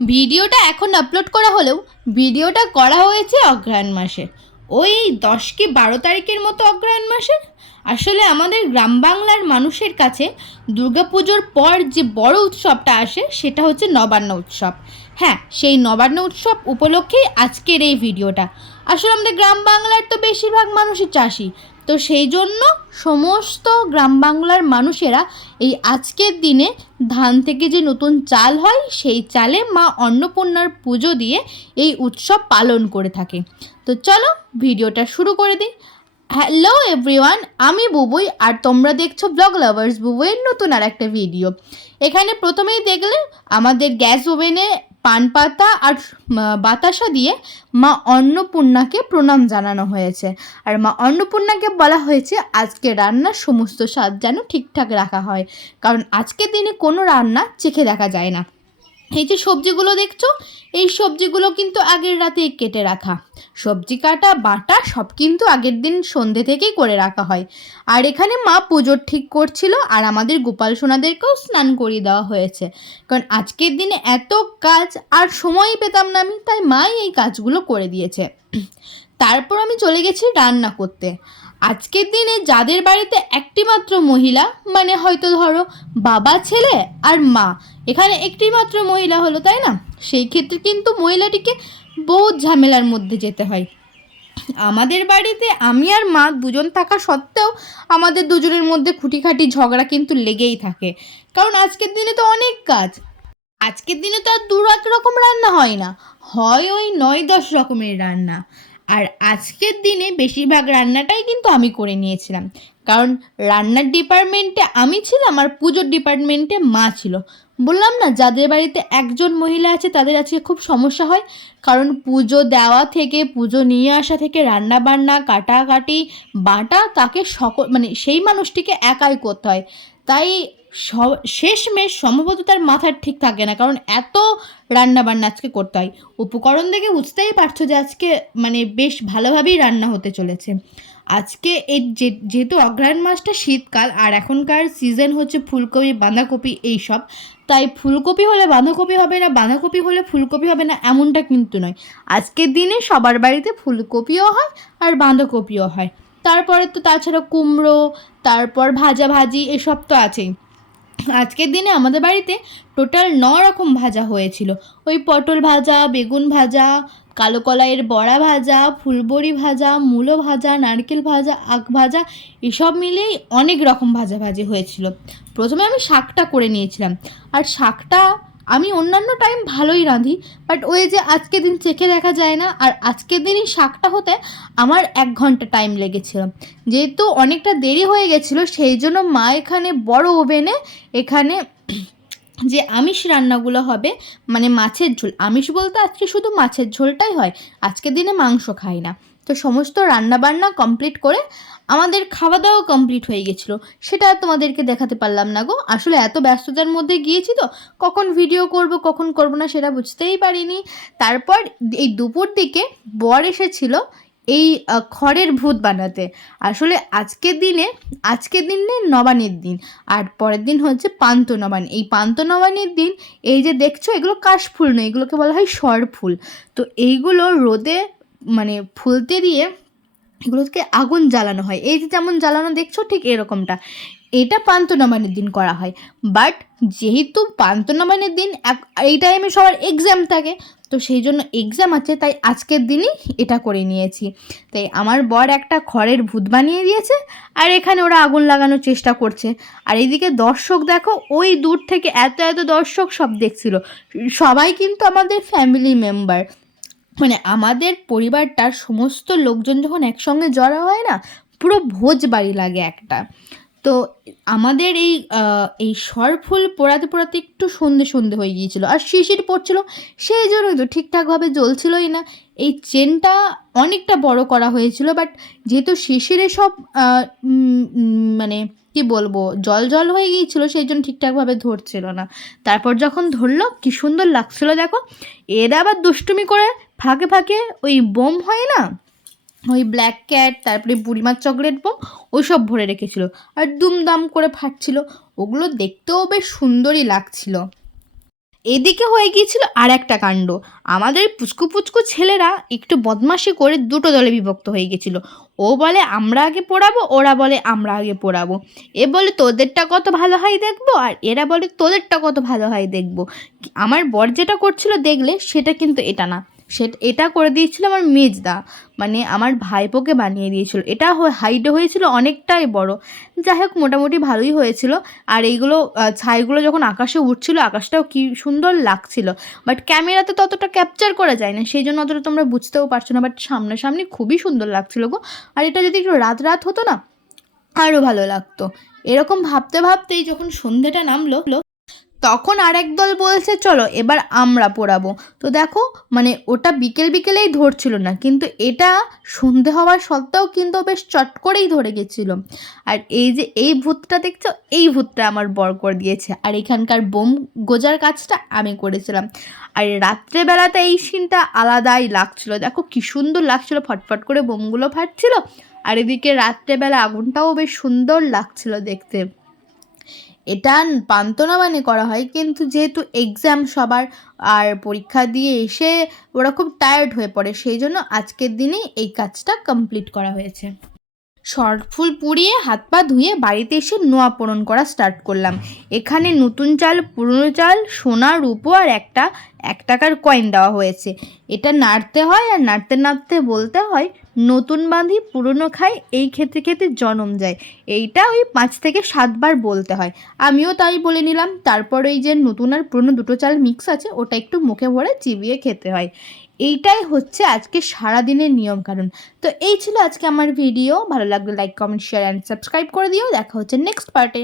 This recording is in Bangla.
ভিডিওটা এখন আপলোড করা হলেও ভিডিওটা করা হয়েছে অগ্রহায়ণ মাসে, ওই 10 কি 12 তারিখের মতো অগ্রহায়ণ মাসের। আসলে আমাদের গ্রাম বাংলার মানুষের কাছে দুর্গাপুজোর পর যে বড় উৎসবটা আসে সেটা হচ্ছে নবান্ন উৎসব। হ্যাঁ, সেই নবান্ন উৎসব উপলক্ষেই আজকের এই ভিডিওটা। আসলে আমাদের গ্রাম বাংলার তো বেশিরভাগ মানুষই চাষি, তো সেই জন্য সমস্ত গ্রাম বাংলার মানুষেরা এই আজকের দিনে ধান থেকে যে নতুন চাল হয় সেই চালে মা অন্নপূর্ণার পুজো দিয়ে এই উৎসব পালন করে থাকে। তো চলো ভিডিওটা শুরু করে দিই। হ্যালো এভরিওয়ান, আমি বুবুই আর তোমরা দেখছো ব্লগ লাভার্স বুবুইয়ের নতুন আর একটা ভিডিও। এখানে প্রথমেই দেখলে আমাদের গ্যাস ওভেনে পান পাতা আর বাতাসা দিয়ে মা অন্নপূর্ণাকে প্রণাম জানানো হয়েছে। আর মা অন্নপূর্ণাকে বলা হয়েছে আজকে রান্নার সমস্ত স্বাদ যেন ঠিকঠাক রাখা হয়, কারণ আজকের দিনে কোনো রান্না চেখে দেখা যায় না। এই যে সবজিগুলো দেখছো, এই সবজিগুলো কিন্তু আগের রাতেই কেটে রাখা। সবজি কাটা বাটা সব কিন্তু আগের দিন সন্ধ্যে থেকেই করে রাখা হয়। আর এখানে মা পুজোর ঠিক করছিল, আর আমাদের গোপাল সোনাদেরকেও স্নান করিয়ে দেওয়া হয়েছে, কারণ আজকের দিনে এত কাজ আর সময়ই পেতাম না আমি, তাই মাই এই কাজগুলো করে দিয়েছে। তারপর আমি চলে গেছি রান্না করতে। আজকের দিনে যাদের বাড়িতে একটি মাত্র মহিলা, মানে হয়তো ধরো বাবা ছেলে আর মা, এখানে একটি মাত্র মহিলা হলো, তাই না? সেই ক্ষেত্রে কিন্তু মহিলাটিকে বহুত ঝামেলার মধ্যে যেতে হয়। আমাদের বাড়িতে আমি আর মা দুজন থাকা সত্ত্বেও আমাদের দুজনের মধ্যে খুঁটিখাটি ঝগড়া কিন্তু লেগেই থাকে, কারণ আজকের দিনে তো অনেক কাজ। আজকের দিনে তো আর দু এক রকম রান্না হয় না, হয় ওই 9-10 রকমের রান্না। আর আজকের দিনে বেশিরভাগ রান্নাটাই কিন্তু আমি করে নিয়েছিলাম, কারণ রান্নার ডিপার্টমেন্টে আমি ছিলাম আর পুজোর ডিপার্টমেন্টে মা ছিল। বললাম না, যাদের বাড়িতে একজন মহিলা আছে তাদের আজকে খুব সমস্যা হয়, কারণ পুজো দেওয়া থেকে পুজো নিয়ে আসা থেকে রান্না বান্না কাটাকাটি বাটা তাকে মানে সেই মানুষটিকে একাই করতে হয়। তাই শেষমেশ সম্ভবত তার মাথার ঠিক থাকে না, কারণ এত রান্না বান্না আজকে করতে হয়। উপকরণ দেখে বুঝতেই পারছো যে আজকে মানে বেশ ভালোভাবেই রান্না হতে চলেছে। আজকে এই যেহেতু অগ্রহায়ণ মাসটা শীতকাল আর এখনকার সিজন হচ্ছে ফুলকপি বাঁধাকপি এইসব, তাই ফুলকপি হলে বাঁধাকপি হবে না, বাঁধাকপি হলে ফুলকপি হবে না এমনটা কিন্তু নয়। আজকের দিনে সবার বাড়িতে ফুলকপিও হয় আর বাঁধাকপিও হয়। তারপরে তো তাছাড়া কুমড়ো, তারপর ভাজা ভাজি এসব তো আছেই। আজকের দিনে আমাদের বাড়িতে টোটাল 9 রকম ভাজা হয়েছিল। ওই পটল ভাজা, বেগুন ভাজা, কালো কলাইয়ের বড়া ভাজা, ফুলবড়ি ভাজা, মূলো ভাজা, নারকেল ভাজা, আখ ভাজা, এসব মিলেই অনেক রকম ভাজাভাজি হয়েছিল। প্রথমে আমি শাকটা করে নিয়েছিলাম, আর শাকটা আমি অন্যান্য টাইম ভালোই রাঁধি, বাট ওই যে আজকের দিন চেখে দেখা যায় না, আর আজকের দিনই শাকটা হতে আমার 1 ঘন্টা টাইম লেগেছিল। যেহেতু অনেকটা দেরি হয়ে গেছিলো সেই জন্য মা এখানে বড় ওভেনে এখানে যে আমিষ রান্নাগুলো হবে, মানে মাছের ঝোল, আমিষ বলতে আজকে শুধু মাছের ঝোলটাই হয়, আজকের দিনে মাংস খাই না। তো সমস্ত রান্নাবান্না কমপ্লিট করে আমাদের খাওয়া দাওয়া কমপ্লিট হয়ে গেছিলো। সেটা তোমাদেরকে দেখাতে পারলাম না গো, আসলে এত ব্যস্ততার মধ্যে গিয়েছি তো কখন ভিডিও করব কখন করব না সেটা বুঝতেই পারিনি। তারপর এই দুপুর দিকে বর এসেছিলো এই খড়ের ভূত বানাতে। আসলে আজকের দিনে নবান্নের দিন, আর পরের দিন হচ্ছে পান্তা নবান্ন। এই পান্তা নবান্নের দিন এই যে দেখছো এগুলো কাশফুল নয়, এগুলোকে বলা হয় সরফুল। তো এইগুলো রোদে মানে ফুলতে দিয়ে এগুলোকে আগুন জ্বালানো হয়, এই যে যেমন জ্বালানো দেখছো ঠিক এরকমটা। এটা পান্তা নবান্নের দিন করা হয়। বাট যেহেতু পান্তা নবান্নের দিন এই টাইমে সবার এক্সাম থাকে, তো সেই জন্য এক্সাম আছে, তাই আজকের দিনই এটা করে নিয়েছি। তাই আমার বর একটা খড়ের ভূত বানিয়ে দিয়েছে, আর এখানে ওরা আগুন লাগানোর চেষ্টা করছে। আর এইদিকে দর্শক দেখো, ওই দূর থেকে এত এত দর্শক সব দেখছিল। সবাই কিন্তু আমাদের ফ্যামিলি মেম্বার, মানে আমাদের পরিবারটার সমস্ত লোকজন যখন একসঙ্গে জড়ো হয় না, পুরো ভোজ বাড়ি লাগে একটা। তো আমাদের এই সরফুল পোড়াতে পোড়াতে একটু সন্ধে হয়ে গিয়েছিলো, আর শিশির পড়ছিল, সেই জন্যই তো ঠিকঠাকভাবে জ্বলছিলই না। এই চেনটা অনেকটা বড় করা হয়েছিল, বাট যেহেতু শিশিরে সব মানে কি বলবো জল হয়ে গিয়েছিলো, সেই জন্য ঠিকঠাকভাবে ধরছিল না। তারপর যখন ধরলো কি সুন্দর লাগছিলো দেখো। এরা আবার দুষ্টুমি করে ফাঁকে ফাঁকে ওই বোম হয় না, ওই ব্ল্যাক ক্যাট, তারপরে বুড়িমার চকলেট বোম, ওইসব ভরে রেখেছিল, আর দুমদাম করে ফাটছিল। ওগুলো দেখতেও বেশ সুন্দরই লাগছিল। এদিকে হয়ে গিয়েছিল আর একটা কাণ্ড। আমাদের পুচকু পুচকু ছেলেরা একটু বদমাশি করে দুটো দলে বিভক্ত হয়ে গেছিল। ও বলে আমরা আগে পোড়াবো, ওরা বলে আমরা আগে পোড়াবো। এ বলে তোদেরটা কত ভালো হয় দেখবো, আর এরা বলে তোদেরটা কত ভালো হয় দেখবো। আমার বর যেটা করছিল দেখলে সেটা কিন্তু এটা না, এটা করে দিয়েছিল আমার মেজদা, মানে আমার ভাইপোকে বানিয়ে দিয়েছিল। এটা হাইটে হয়েছিল অনেকটাই বড়। যাই হোক মোটামুটি ভালোই হয়েছিল। আর এইগুলো ছাইগুলো যখন আকাশে উঠছিল, আকাশটাও কি সুন্দর লাগছিল, বাট ক্যামেরাতে ততটা ক্যাপচার করা যায় না, সেই জন্য অতটা তোমরা বুঝতেও পারছো না, বাট সামনাসামনি খুবই সুন্দর লাগছিল গো। আর এটা যদি একটু রাত রাত হতো না আরও ভালো লাগতো। এরকম ভাবতে ভাবতেই যখন সন্ধেটা নামলো, তখন আরেক দল বলছে চলো এবার আমরা পোড়াবো। তো দেখো মানে ওটা বিকেল বিকেলেই ধরছিল না, কিন্তু এটা সন্ধে হওয়ার সত্ত্বেও কিন্তু বেশ চট করেই ধরে গেছিল। আর এই যে এই ভূতটা দেখছো, এই ভূতটা আমার বর করে দিয়েছে, আর এখানকার বোম গোজার কাজটা আমি করেছিলাম। আর রাত্রেবেলাতে এই সিনটা আলাদাই লাগছিল, দেখো কি সুন্দর লাগছিল, ফটফট করে বোমগুলো ফাটছিল, আর এদিকে রাত্রেবেলা আগুনটাও বেশ সুন্দর লাগছিল দেখতে। এটা পান্তনা মানে করা হয়, কিন্তু যেহেতু এক্সাম সবার আর পরীক্ষা দিয়ে এসে ওরা খুব টায়ার্ড হয়ে পড়ে, সেই জন্য আজকের দিনেই এই কাজটা কমপ্লিট করা হয়েছে। শর্ট ফুল পুড়িয়ে হাত পা ধুয়ে বাড়িতে এসে নোয়া পূরণ করা স্টার্ট করলাম। এখানে নতুন চাল, পুরনো চাল, সোনা, রূপো আর একটা 1 টাকার কয়েন দেওয়া হয়েছে। এটা নাড়তে হয়, আর নাড়তে নাড়তে বলতে হয় নতুন বাঁধি পুরনো খাই, এই খেতে খেতে জনম যায়। এইটা ওই 5 থেকে 7 বার বলতে হয়। আমিও তাই বলে নিলাম। তারপর ওই যে নতুন আর পুরনো দুটো চাল মিক্স আছে, ওটা একটু মুখে ভরে চিবিয়ে খেতে হয়। এইটাই হচ্ছে আজকে সারাদিনের নিয়মকানুন। তো এই ছিল আজকে আমার ভিডিও। ভালো লাগলে like, comment, share and subscribe করে দিও। দেখা হচ্ছে নেক্সট পার্টে।